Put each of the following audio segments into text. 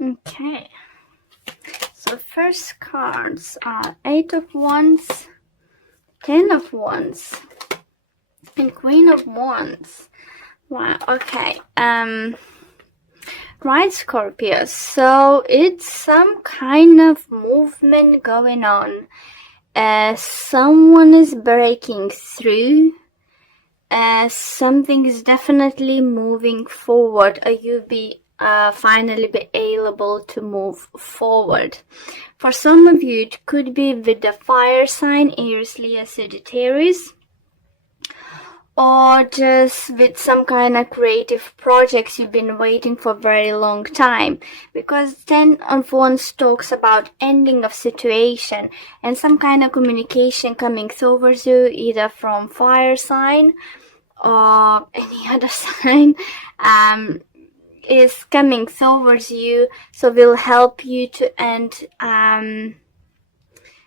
Okay. So first cards are 8 of Wands, 10 of Wands, and Queen of Wands. Wow, okay. Right, Scorpio. So it's some kind of movement going on. Someone is breaking through. Something is definitely moving forward, or you be finally be able to move forward. For some of you, it could be with the fire sign, Aries, Leo, Sagittarius, or just with some kind of creative projects you've been waiting for a very long time, because 10 of Wands talks about ending of situation and some kind of communication coming towards you, either from fire sign or any other sign, is coming towards you, so will help you to end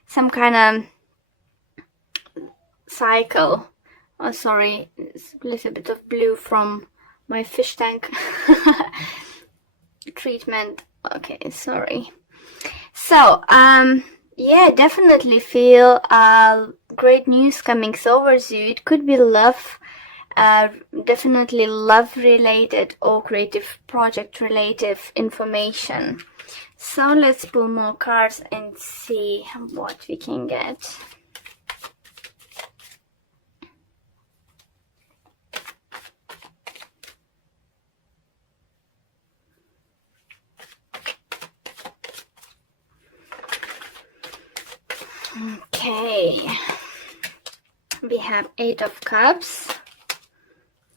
some kind of cycle. Oh, sorry, it's a little bit of blue from my fish tank treatment. Okay, sorry. So, yeah, definitely feel great news coming towards you. It could be love, definitely love related or creative project related information. So let's pull more cards and see what we can get. Okay, we have 8 of Cups,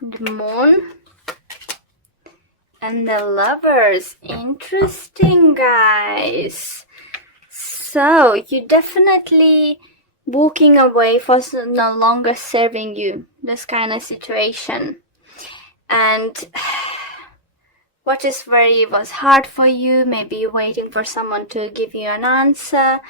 the Moon, and the Lovers. Interesting, guys. So you definitely walking away for no longer serving you, this kind of situation, and what is was hard for you, maybe you're waiting for someone to give you an answer,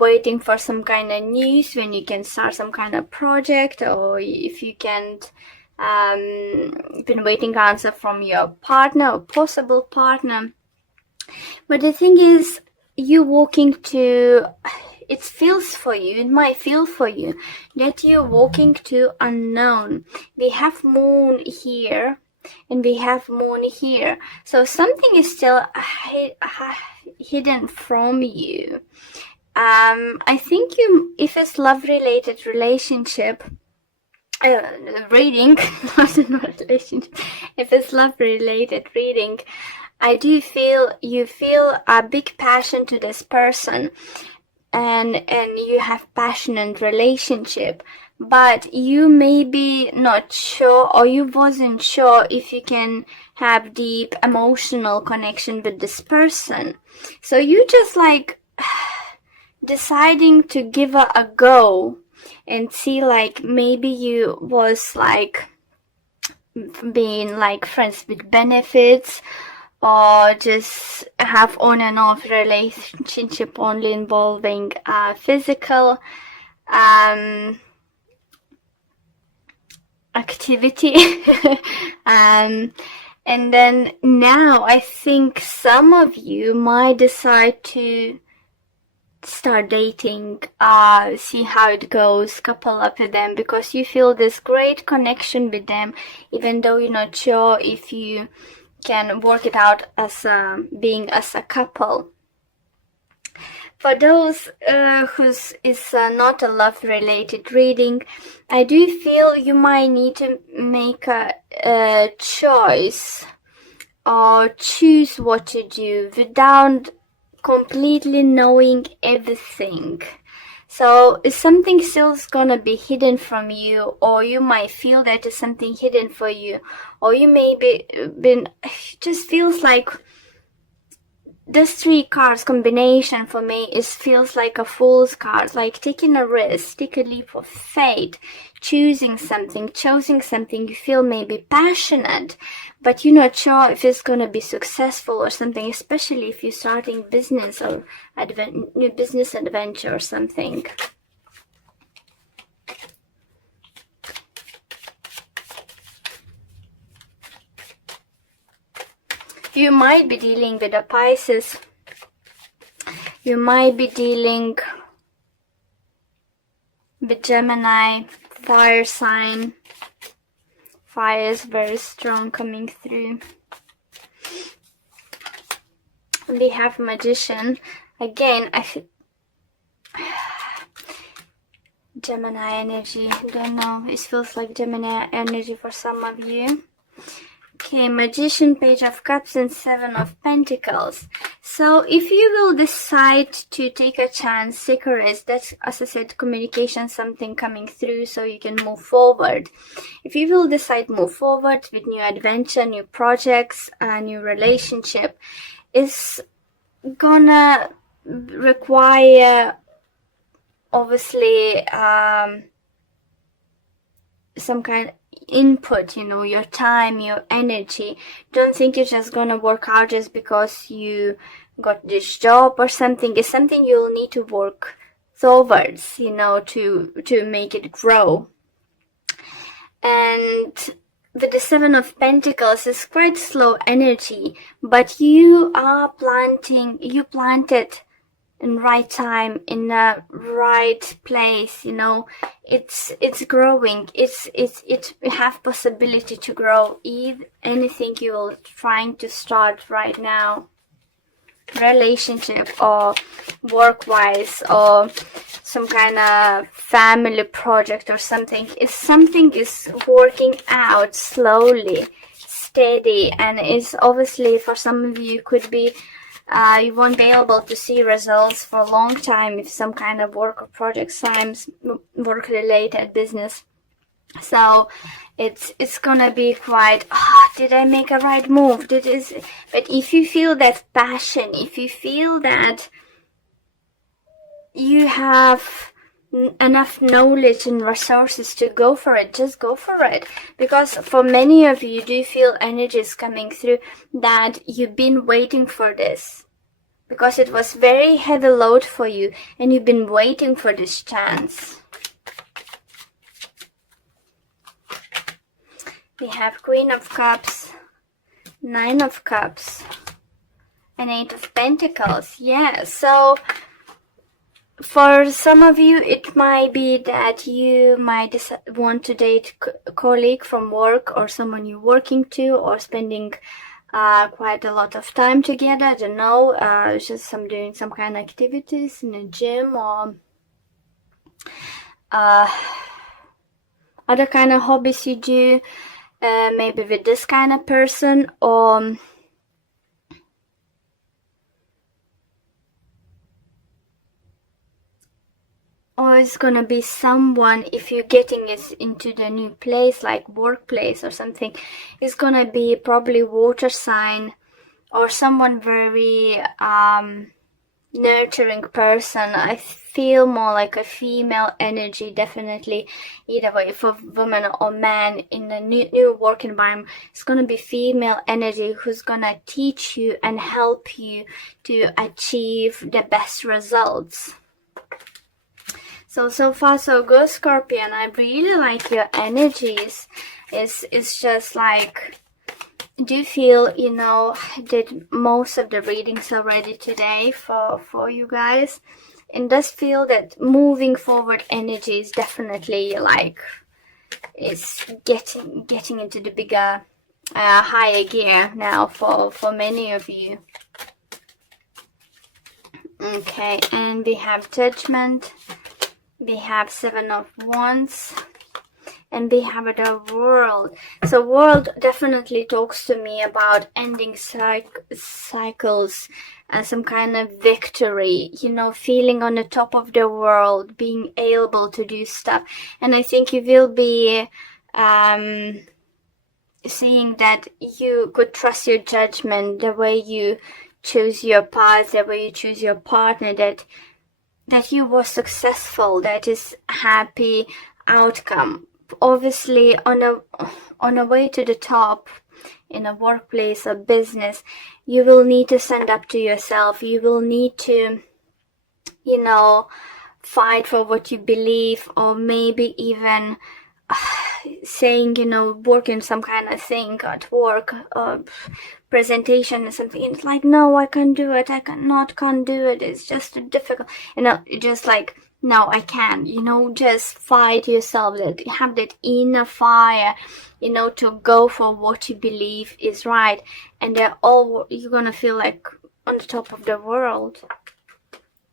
waiting for some kind of news when you can start some kind of project, or if you can't, been waiting answer from your partner or possible partner. But the thing is, you walking to, it feels for you, it might feel for you that you're walking to unknown. We have Moon here and we have Moon here, so something is still hidden from you. I think you, if it's love related relationship, reading, not relationship, if it's love related reading, I do feel you feel a big passion to this person, and you have passionate relationship, but you may be not sure, or you wasn't sure if you can have deep emotional connection with this person. So you just like deciding to give it a go and see, like maybe you was like being like friends with benefits, or just have on and off relationship only involving physical activity. And then now I think some of you might decide to start dating, see how it goes, couple up with them, because you feel this great connection with them, even though you're not sure if you can work it out as being as a couple. For those whose is not a love related reading, I do feel you might need to make a choice or choose what to do without completely knowing everything. So if something still is gonna be hidden from you, or you might feel that is something hidden for you, or you may be just feels like this 3 cards combination for me is feels like a fool's card, like taking a risk, take a leap of faith, choosing something you feel maybe passionate, but you're not sure if it's going to be successful or something, especially if you're starting business or new business adventure or something. you might be dealing with a Pisces. You might be dealing with Gemini, fire sign. Fire is very strong coming through. We have Magician. Again, I feel Gemini energy. I don't know. It feels like Gemini energy for some of you. Okay, Magician, Page of Cups, and Seven of Pentacles. So if you will decide to take a chance, take a risk, that's, as I said, communication, something coming through so you can move forward. If you will decide move forward with new adventure, new projects, a new relationship, it's gonna require, obviously, some kind of input, you know, your time, your energy. Don't think it's just gonna work out just because you got this job or something. It's something you'll need to work towards, you know, to make it grow. And with the Seven of Pentacles, it's quite slow energy, but you planted in right time, in the right place, you know. It's growing. It have possibility to grow. Anything you're trying to start right now, relationship or work-wise, or some kind of family project or something, is working out slowly, steady, and it's obviously for some of you could be you won't be able to see results for a long time if some kind of work or project signs, work related business. So it's gonna be quite, did I make a right move? But if you feel that passion, if you feel that you have enough knowledge and resources to go for it, just go for it. Because for many of you do feel energies coming through that you've been waiting for this, because it was very heavy load for you and you've been waiting for this chance. We have Queen of Cups, Nine of Cups, and Eight of Pentacles. Yeah, so for some of you, it might be that you might want to date a colleague from work, or someone you're working to, or spending quite a lot of time together. I don't know, just doing some kind of activities in a gym, or other kind of hobbies you do, maybe with this kind of person, or it's gonna be someone, if you're getting it into the new place, like workplace or something, it's gonna be probably water sign, or someone very nurturing person. I feel more like a female energy, definitely, either way, for woman or man in the new work environment. It's gonna be female energy who's gonna teach you and help you to achieve the best results. So far so good, Scorpion. I really like your energies. It's just like, do you feel, you know, did most of the readings already today for you guys, and does feel that moving forward energy is definitely like, it's getting into the bigger higher gear now for many of you. Okay, and we have Judgment. We have Seven of Wands, and we have the World. So World definitely talks to me about ending cycles, some kind of victory, you know, feeling on the top of the world, being able to do stuff. And I think you will be seeing that you could trust your judgment, the way you choose your path, the way you choose your partner, that you were successful, that is happy outcome. Obviously on a way to the top in a workplace or business, you will need to stand up to yourself. You will need to, you know, fight for what you believe, or maybe even saying, you know, working some kind of thing at work, presentation or something, it's like, no, I can't do it, can't do it, it's just too difficult, you know, just like, no, I can, you know, just fight yourself, that you have that inner fire, you know, to go for what you believe is right, and you're gonna feel like on the top of the world.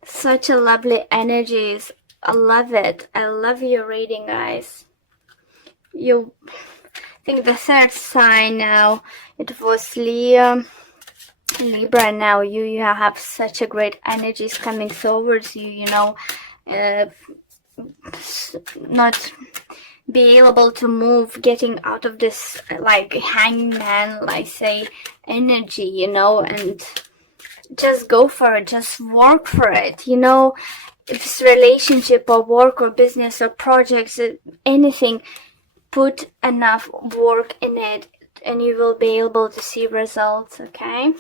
Such a lovely energies. I love it. I love your reading, guys. I think the third sign now, it was Leo, Libra. Now you have such a great energies coming towards you, you know, not be able to move, getting out of this like hangman, like say, energy, you know, and just go for it, just work for it, you know, if it's relationship or work or business or projects, anything, put enough work in it and you will be able to see results. Okay,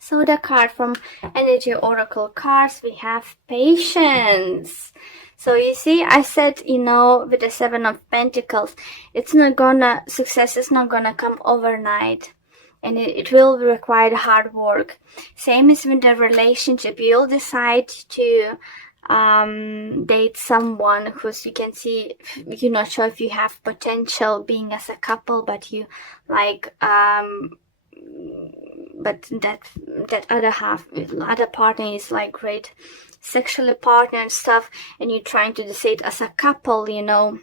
so the card from Energy Oracle cards, we have patience. So you see, I said, you know, with the Seven of Pentacles, success is not gonna come overnight, and it will require hard work. Same as with the relationship, you'll decide to date someone who's, you can see, you're not sure if you have potential being as a couple, but you like but that other partner is like great sexually partner and stuff, and you're trying to decide as a couple, you know,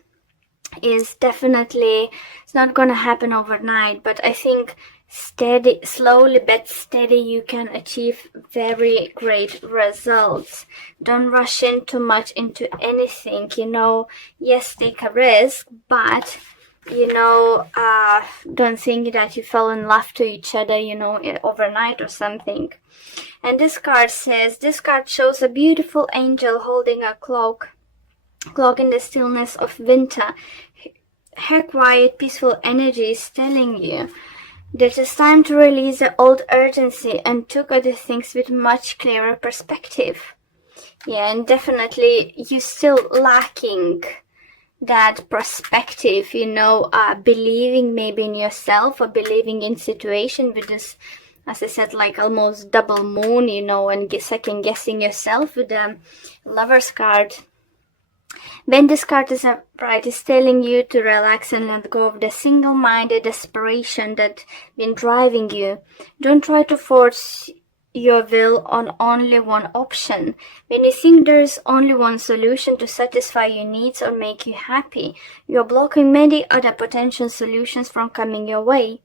is definitely, it's not gonna happen overnight, but I think slowly but steady, you can achieve very great results. Don't rush in too much into anything, you know. Yes, take a risk, but you know, don't think that you fell in love to each other, you know, overnight or something. And this card shows a beautiful angel holding a clock in the stillness of winter. Her quiet, peaceful energy is telling you that it's time to release the old urgency and look at the things with much clearer perspective. Yeah, and definitely you're still lacking that perspective, you know, believing maybe in yourself or believing in situation with this, as I said, like almost double moon, you know, and second guessing yourself with the Lover's card. When this card is upright, it's telling you to relax and let go of the single-minded desperation that's been driving you. Don't try to force your will on only one option. When you think there is only one solution to satisfy your needs or make you happy, you're blocking many other potential solutions from coming your way.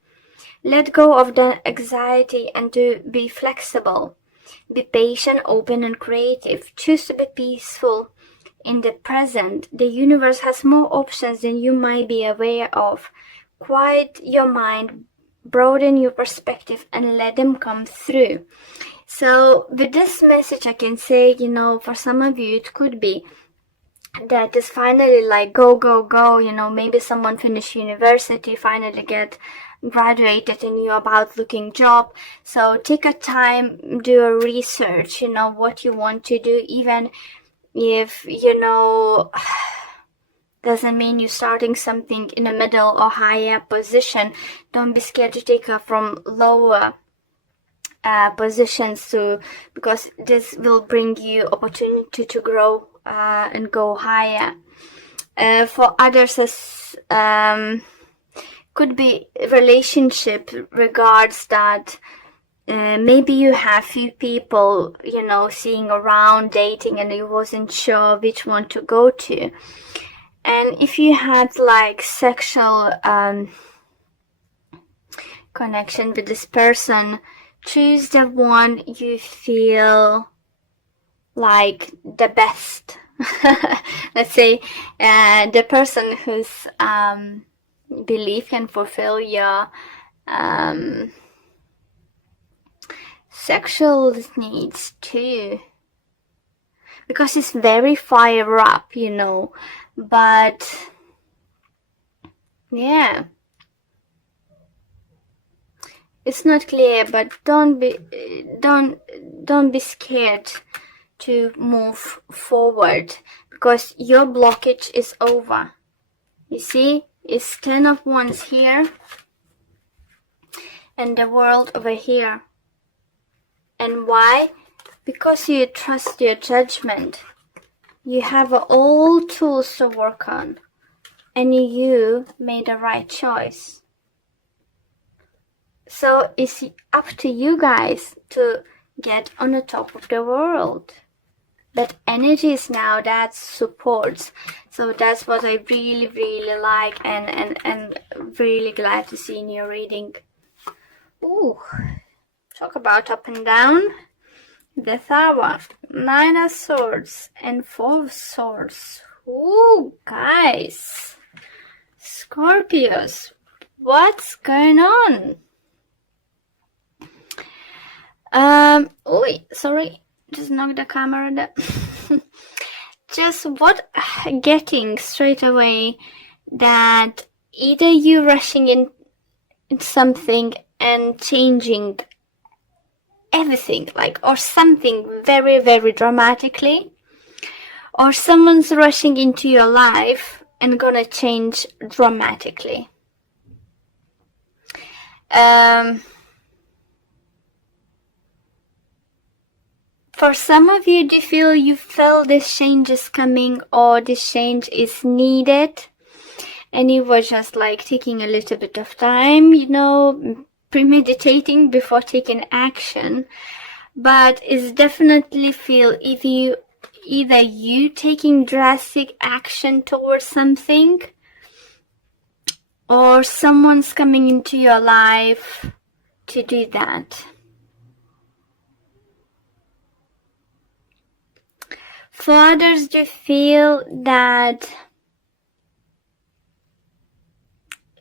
Let go of the anxiety and to be flexible. Be patient, open, and creative. Choose to be peaceful in the present. The universe has more options than you might be aware of. Quiet your mind, broaden your perspective, and let them come through. So with this message, I can say, you know, for some of you, it could be that is finally like go, go, go, you know, maybe someone finished university, finally get graduated, and you're about looking job. So take a time, do a research, you know, what you want to do, even if, you know, doesn't mean you're starting something in a middle or higher position. Don't be scared to take up from lower positions too, because this will bring you opportunity to grow and go higher. For others, could be relationship regards that maybe you have few people, you know, seeing around, dating, and you wasn't sure which one to go to. And if you had like sexual connection with this person, choose the one you feel like the best. Let's say the person whose belief can fulfill your sexual needs too, because it's very fire up, you know. But yeah, it's not clear, but don't be scared to move forward, because your blockage is over. You see, it's 10 of Wands here and the World over here. And why? Because you trust your judgment. You have all tools to work on, and you made the right choice. So it's up to you guys to get on the top of the world. But energies now that supports. So that's what I really, really like and really glad to see in your reading. Ooh, talk about up and down. The Tower, 9 of Swords and 4 of Swords. Ooh, guys. Scorpios, what's going on? Sorry, just knocked the camera down. Just what getting straight away that either you rushing in something and changing everything, like, or something very, very dramatically, or someone's rushing into your life and gonna change dramatically. For some of you, do you feel this change is coming or this change is needed, and you were just like taking a little bit of time, you know, premeditating before taking action. But it's definitely feel if you either you taking drastic action towards something, or someone's coming into your life to do that. For others, do feel that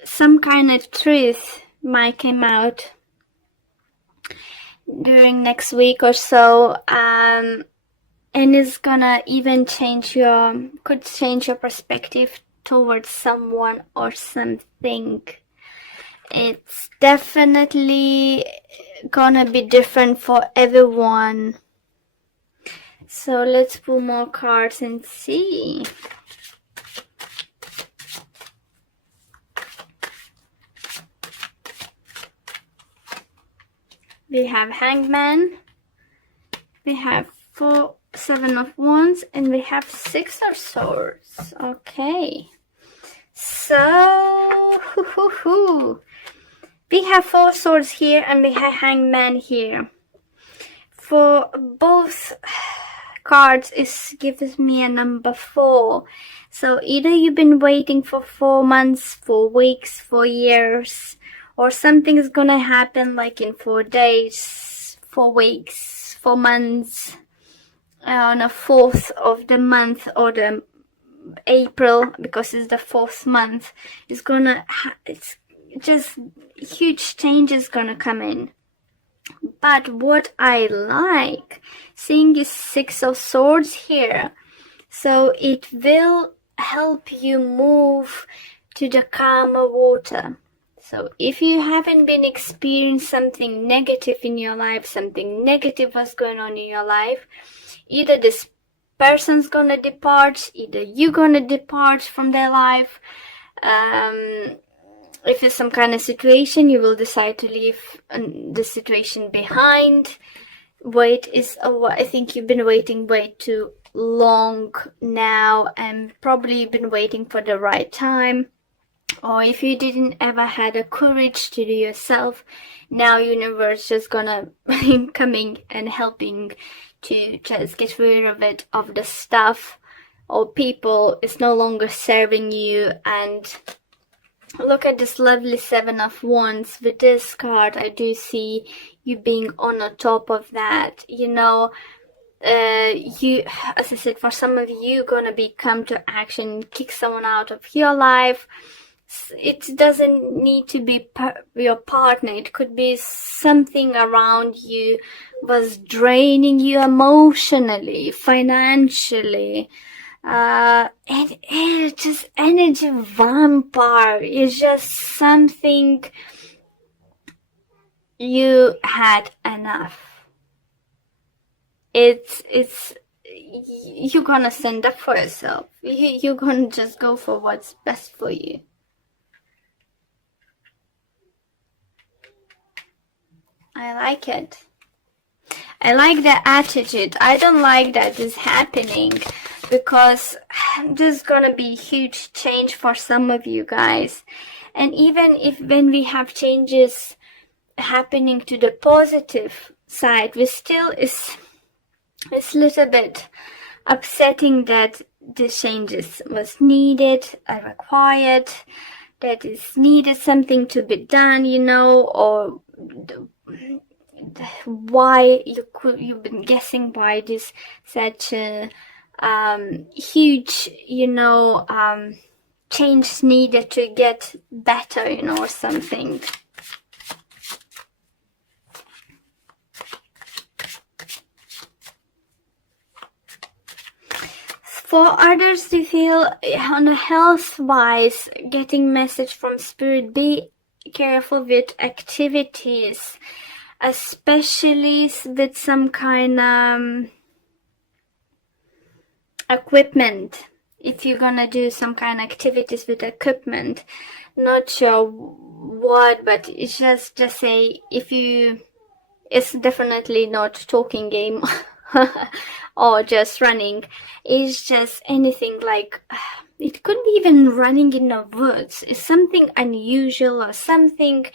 some kind of truth might come out during next week or so, and it's gonna even could change your perspective towards someone or something. It's definitely gonna be different for everyone. So let's pull more cards and see. We have Hangman, we have 7 of Wands, and we have 6 of Swords. Okay, so we have 4 swords here and we have Hangman here. For both cards, it gives me a number 4. So either you've been waiting for 4 months, 4 weeks, 4 years, or something's gonna happen like in 4 days, 4 weeks, 4 months, on the 4th of the month, or the April, because it's the 4th month. It's just huge changes gonna come in. But what I like seeing is 6 of Swords here, so it will help you move to the calmer water. So if you haven't been experiencing something negative in your life, something negative was going on in your life, either this person's gonna depart, either you're gonna depart from their life. If it's some kind of situation, you will decide to leave the situation behind. I think you've been waiting way too long now, and probably been waiting for the right time. Or if you didn't ever had the courage to do yourself, now universe just gonna coming and helping to just get rid of it, of the stuff or people is no longer serving you. And look at this lovely 7 of Wands. With this card, I do see you being on the top of that. You know, you, as I said, for some of you, gonna be come to action, kick someone out of your life. It doesn't need to be your partner. It could be something around you was draining you emotionally, financially. And it's just energy vampire. It's just something you had enough. It's you're gonna stand up for yourself. You're gonna just go for what's best for you. I like it. I like the attitude. I don't like that this happening, because there's gonna be huge change for some of you guys. And even if when we have changes happening to the positive side, we still it's a little bit upsetting that the changes was needed, required, that is needed something to be done, you know, or why you've been guessing why this such a huge, you know, change needed to get better, you know, or something. For others, you feel on a health-wise, getting message from spirit, be careful with activities, especially with some kind of equipment. If you're gonna do some kind of activities with equipment, not sure what, but it's just say if you, it's definitely not talking game or just running. It's just anything like, it could be even running in the woods. It's something unusual or something.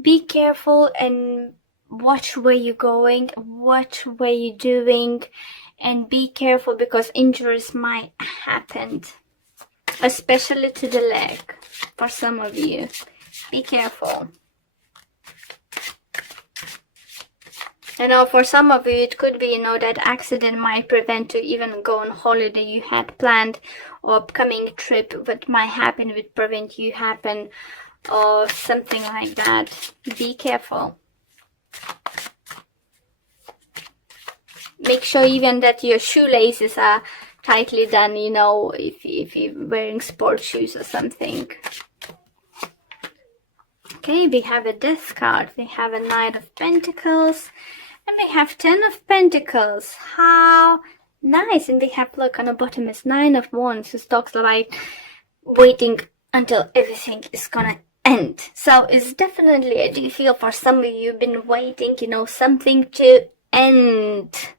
Be careful and watch where you're going, watch where you're doing, and be careful because injuries might happen, especially to the leg for some of you. Be careful. You know, for some of you, it could be, you know, that accident might prevent you even go on holiday you had planned, or upcoming trip what might happen would prevent you happen, or something like that. Be careful. Make sure even that your shoelaces are tightly done, you know, if you're wearing sports shoes or something. Okay, we have a Death card. We have a Knight of Pentacles. And we have 10 of Pentacles. How nice. And we have, look, on the bottom is 9 of Wands. Who talks like waiting until everything is gonna end. So it's definitely, I do feel for some of you, you've been waiting, you know, something to end.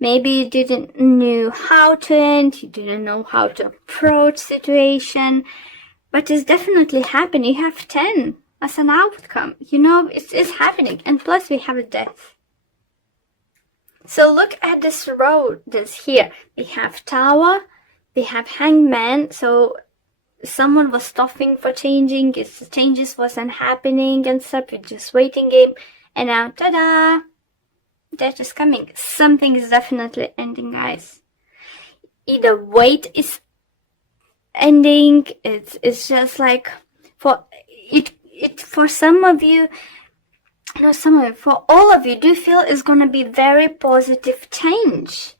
Maybe you didn't know how to end. You didn't know how to approach situation. But it's definitely happening. You have 10 as an outcome. You know, it's happening. And plus we have a Death. So look at this road that's here. We have Tower, we have Hangman. So someone was stopping for changing. Its changes wasn't happening and stuff. We're just waiting game. And now, ta-da! Death is coming. Something is definitely ending, guys. Either wait is ending. It's just like for some of you. No, for all of you, do feel it's going to be very positive change.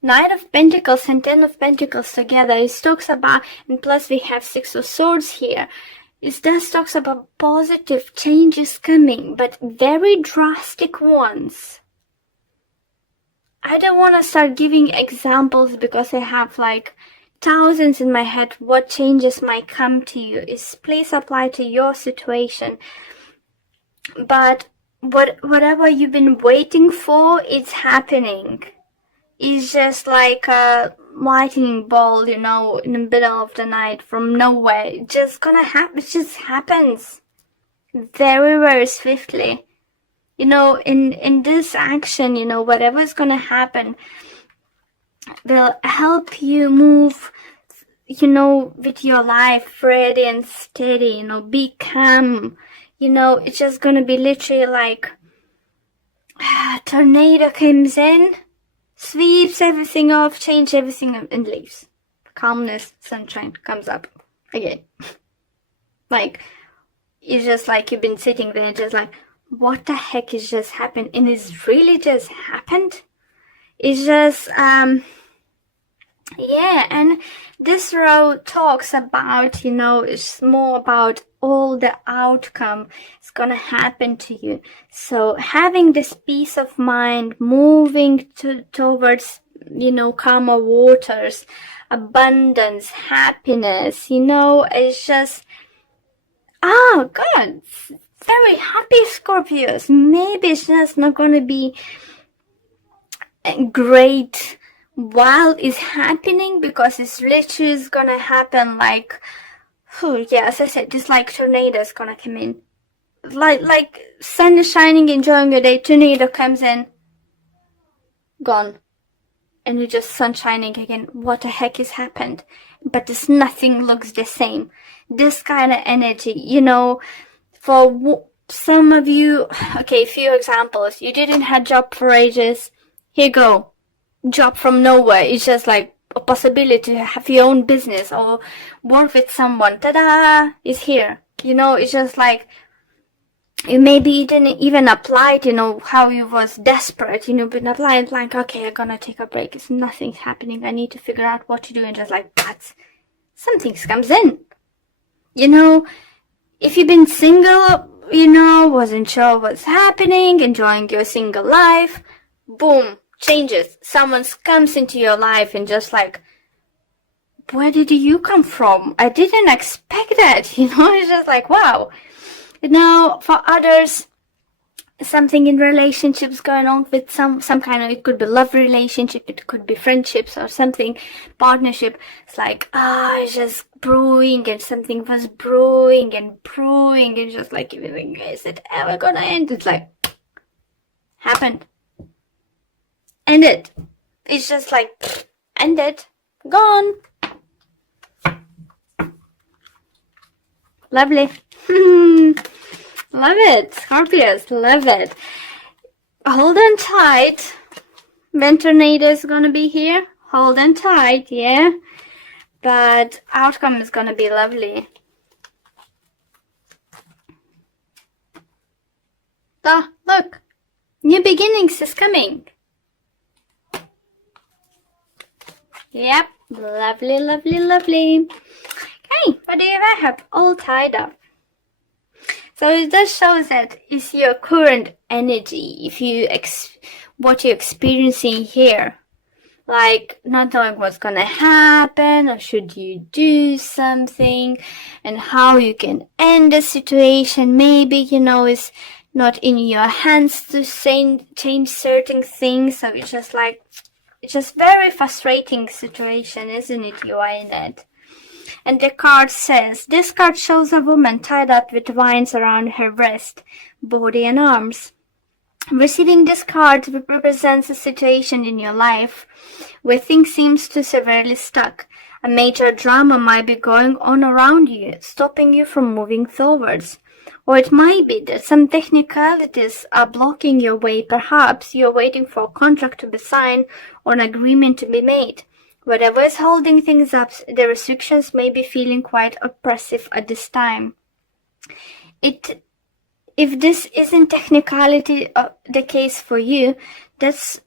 Knight of Pentacles and 10 of Pentacles together. It talks about, and plus we have 6 of Swords here. It does talks about positive changes coming, but very drastic ones. I don't want to start giving examples because I have like thousands in my head what changes might come to you. Please apply to your situation. But whatever you've been waiting for, it's happening. It's just like a lightning ball, you know, in the middle of the night from nowhere. It's just gonna happen. It just happens very, very swiftly. You know, in this action, you know, whatever is gonna happen will help you move, you know, with your life ready and steady, you know, be calm. You know, it's just gonna be literally like a tornado comes in, sweeps everything off, change everything and leaves. Calmness, sunshine comes up again. Like, it's just like you've been sitting there just like, what the heck is just happened? And it's really just happened. It's just, Yeah, and this row talks about, it's more about all the outcome is gonna happen to you. So having this peace of mind, moving towards, calmer waters, abundance, happiness, it's just, oh God, very happy Scorpios. Maybe it's just not gonna be great while it's happening, because it's literally is gonna happen like, yeah, as I said, just like tornado is gonna come in, like sun is shining, enjoying your day, tornado comes in, gone, and you just sun shining again. What the heck has happened? But this nothing looks the same. This kind of energy, for some of you, okay, few examples. You didn't have job for ages. Here you go. Job from nowhere. It's just like a possibility to have your own business or work with someone. Ta-da! It's here. It's just like, maybe you didn't even apply it, how you was desperate, but applied like, okay, I'm gonna take a break. It's nothing's happening. I need to figure out what to do, and just like that, something comes in. If you've been single, wasn't sure what's happening, enjoying your single life, boom, changes. Someone comes into your life and just like, where did you come from? I didn't expect that, it's just like, wow. For others, something in relationships going on with some kind of, it could be love relationship, it could be friendships or something, partnership. It's like, it's just brewing, and something was brewing and brewing, and just like, is it ever gonna end? It's like, happened. Ended. It's just like, ended. Gone. Lovely. Love it. Scorpios, love it. Hold on tight. When tornado is gonna be here, hold on tight, yeah? But outcome is gonna be lovely. Oh, look. New beginnings is coming. Yep. Lovely, lovely, lovely. Okay, what do you have? All tied up. So it just shows that it's your current energy. If you what you're experiencing here, like not knowing what's gonna happen, or should you do something, and how you can end the situation. Maybe it's not in your hands to change certain things. So it's just like, it's just very frustrating situation, isn't it? You are in it. And the card says, this card shows a woman tied up with vines around her wrist, body and arms. Receiving this card represents a situation in your life where things seem to severely stuck. A major drama might be going on around you, stopping you from moving forwards. Or it might be that some technicalities are blocking your way. Perhaps you're waiting for a contract to be signed or an agreement to be made. Whatever is holding things up, the restrictions may be feeling quite oppressive at this time. If this isn't technicality the case for you, that's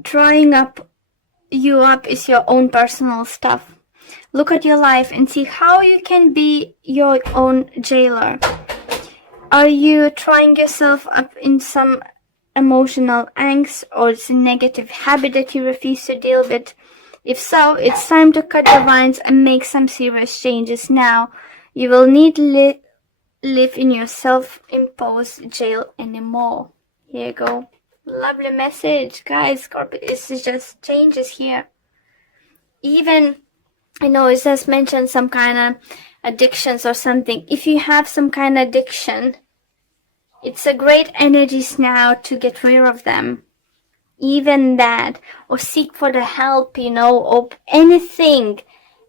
drying you up is your own personal stuff. Look at your life and see how you can be your own jailer. Are you trying yourself up in some emotional angst, or it's a negative habit that you refuse to deal with? If so, it's time to cut the vines and make some serious changes now. You will need to live in your self-imposed jail anymore. Here you go. Lovely message, guys. Scorpio, it's just changes here. Even, I know it just mentioned some kind of addictions or something. If you have some kind of addiction, it's a great energies now to get rid of them. Even that, or seek for the help, or anything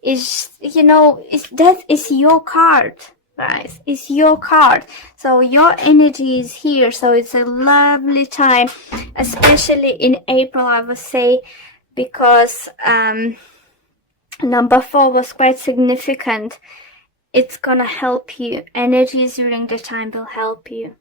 is, that is your card, guys. It's your card. So your energy is here. So it's a lovely time, especially in April, I would say, because number 4 was quite significant. It's gonna help you. Energies during the time will help you.